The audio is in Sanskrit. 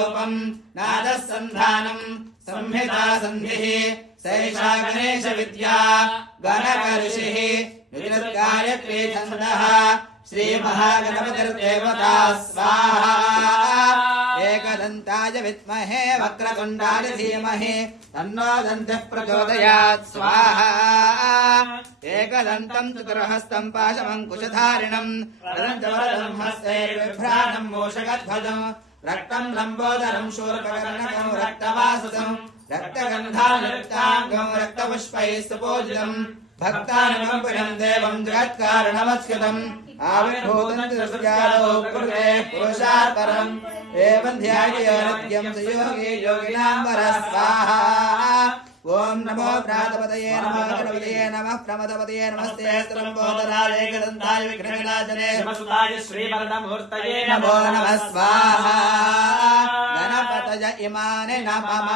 रूपम् नादः सन्धानम् संहिता सन्धिः सैषा गणेश विद्या गणक ऋषिः गायत्री छन्दः श्रीमहागणपतिर्देवता स्वाहा एकदन्ताय विद्महे वक्रतुण्डाय धीमहि तन्नो दन्तिः प्रचोदयात् स्वाहा एकदन्तम् चतुर्हस्तम् पाशमङ्कुशधारिणम् वरदम् हस्तैर्बिभ्राणम् मूषकध्वजम् रक्तम् लम्बोदरम् शूर्पकर्णकम् रक्तवासुतम् रक्तगन्धानुक्ताङ्गम् रक्तपुष्पैः सुपूजितम् भक्तानुकम्पितम् देवम् जगत्कारणमस्कृतम् आविर्भूतम् दृश्यालो कृते पुरुषात्परम् एवम् ध्यायो नित्यम् सुयोगी योगिनाम् वरः स्वाहा ओम नमो प्रातपतये नमः गणपतये नमः प्रमदपतये नमस्ते स्त्रम्बोदराय एकदन्ताय विघ्नविनाशने शिवसुताय श्रीवरदमूर्तये नमो नमः स्वाहा गणपतय इमाने नमः।